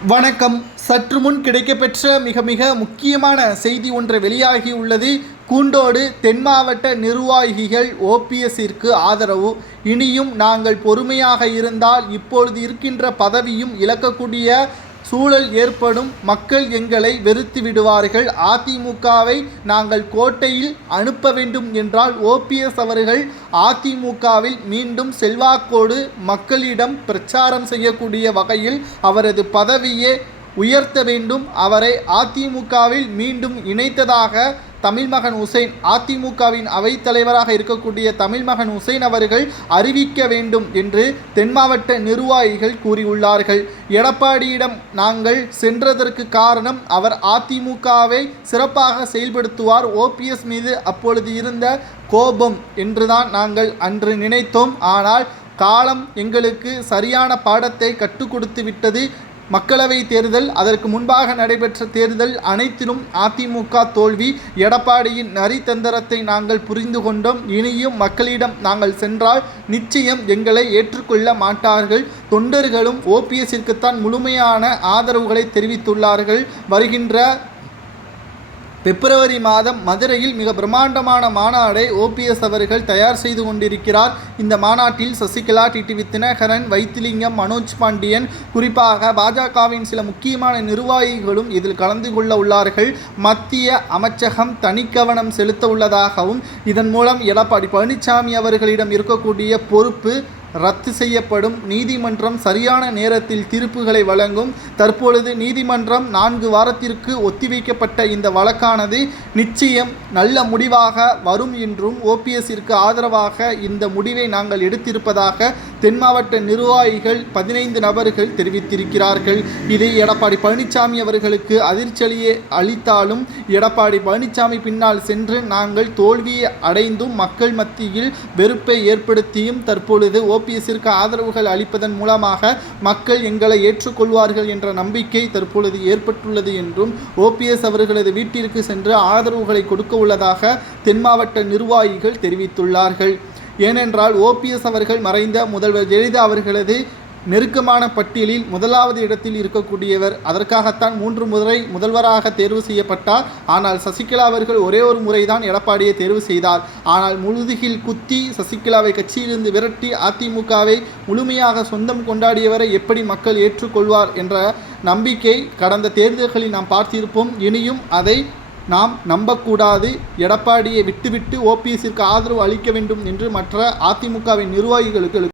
வணக்கம். சற்று முன் கிடைக்கப்பெற்ற மிக மிக முக்கியமான செய்தி ஒன்று வெளியாகி உள்ளது. கூண்டோடு தென் மாவட்ட நிர்வாகிகள் ஓபிஎஸ்ஸிற்கு ஆதரவு. இனியும் நாங்கள் பொறுமையாக இருந்தால் இப்பொழுது இருக்கின்ற பதவியும் இழக்கக்கூடிய சூழல் ஏற்படும் மக்கள் எங்களை வெறுத்து விடுவார்கள். அதிமுகவை நாங்கள் கோட்டையில் அனுப்ப வேண்டும் என்றால் ஓபிஎஸ் அவர்கள் அதிமுகவில் மீண்டும் செல்வாக்கோடு மக்களிடம் பிரச்சாரம் செய்யக்கூடிய வகையில் அவரது பதவியே உயர்த்த வேண்டும். அவரை அதிமுகவில் மீண்டும் இணைத்ததாக தமிழ்மகன் உசைன் அதிமுகவின் அவைத்தலைவராக இருக்கக்கூடிய இருக்கக்கூடிய தமிழ்மகன் உசைன் அவர்கள் அறிவிக்க வேண்டும் என்று தென் மாவட்ட நிர்வாகிகள் கூறியுள்ளார்கள். எடப்பாடியிடம் நாங்கள் சென்றதற்கு காரணம் அவர் அதிமுகவை சிறப்பாக செயல்படுத்துவார். ஓபிஎஸ் மீது அப்பொழுது இருந்த கோபம் என்றுதான் நாங்கள் அன்று நினைத்தோம். ஆனால் காலம் எங்களுக்கு சரியான பாடத்தை கற்றுக் கொடுத்து விட்டது மக்களவை தேர்தல் அதற்கு முன்பாக நடைபெற்ற தேர்தல் அனைத்திலும் அதிமுக தோல்வி எடப்பாடியின் நரித்தந்திரத்தை நாங்கள் புரிந்து கொண்டோம். இனியும் மக்களிடம் நாங்கள் சென்றால் நிச்சயம் எங்களை ஏற்றுக்கொள்ள மாட்டார்கள். தொண்டர்களும் ஓபிஎஸ்ஸிற்குத்தான் முழுமையான ஆதரவுகளை தெரிவித்துள்ளார்கள். வருகின்ற பிப்ரவரி மாதம் மதுரையில் மிக பிரம்மாண்டமான மாநாடை ஓபிஎஸ் அவர்கள் தயார் செய்து கொண்டிருக்கிறார். இந்த மாநாட்டில் சசிகலா டிடிவி தினகரன் வைத்திலிங்கம் மனோஜ் பாண்டியன் குறிப்பாக பாஜகவின் சில முக்கியமான நிர்வாகிகளும் இதில் கலந்து கொள்ள உள்ளார்கள். மத்திய அமைச்சகம் தனிக்கவனம் செலுத்த உள்ளதாகவும் இதன் மூலம் எடப்பாடி பழனிசாமி அவர்களிடம் இருக்கக்கூடிய பொறுப்பு ரத்து செய்யப்படும். நீதிமன்றம் சரியான நேரத்தில் தீர்ப்புகளை வழங்கும். தற்பொழுது நீதிமன்றம் நான்கு வாரத்திற்கு ஒத்திவைக்கப்பட்ட இந்த வழக்கானது நிச்சயம் நல்ல முடிவாக வரும் என்றும் ஓபிஎஸ்ஸிற்கு ஆதரவாக இந்த முடிவை நாங்கள் எடுத்திருப்பதாக தென் மாவட்ட நிர்வாகிகள் பதினைந்து நபர்கள் தெரிவித்திருக்கிறார்கள். இது எடப்பாடி பழனிசாமி அவர்களுக்கு அதிர்ச்சலியை அளித்தாலும் எடப்பாடி பழனிசாமி பின்னால் சென்று நாங்கள் தோல்வியை அடைந்தும் மக்கள் மத்தியில் வெறுப்பை ஏற்படுத்தியும் தற்பொழுது ஓபிஎஸ்ஸிற்கு ஆதரவுகள் அளிப்பதன் மூலமாக மக்கள் எங்களை ஏற்றுக்கொள்வார்கள் என்ற நம்பிக்கை தற்பொழுது ஏற்பட்டுள்ளது என்றும் ஓபிஎஸ் அவர்களது வீட்டிற்கு சென்று ஆதரவுகளை கொடுக்க உள்ளதாக தென் மாவட்ட நிர்வாகிகள் தெரிவித்துள்ளார்கள். ஏனென்றால் ஓபிஎஸ் அவர்கள் மறைந்த முதல்வர் ஜெயலலிதா அவர்களது நெருக்கமான பட்டியலில் முதலாவது இடத்தில் இருக்கக்கூடியவர். அதற்காகத்தான் மூன்று முறை முதல்வராக தேர்வு செய்யப்பட்டார். ஆனால் சசிகலா அவர்கள் ஒரே ஒரு முறைதான் எடப்பாடியை தேர்வு செய்தார். ஆனால் முழுதுகில் குத்தி சசிகலாவை கட்சியிலிருந்து விரட்டி அதிமுகவை முழுமையாக சொந்தம் கொண்டாடியவரை எப்படி மக்கள் ஏற்றுக்கொள்வார் என்ற நம்பிக்கை கடந்த தேர்தல்களில் நாம் பார்த்திருப்போம். இனியும் அதை நாம் நம்பக்கூடாது. எடப்பாடியை விட்டுவிட்டு ஓபிஎஸ்ஸிற்கு ஆதரவு அளிக்க வேண்டும் என்று மற்ற அதிமுகவின் நிர்வாகிகளுக்கு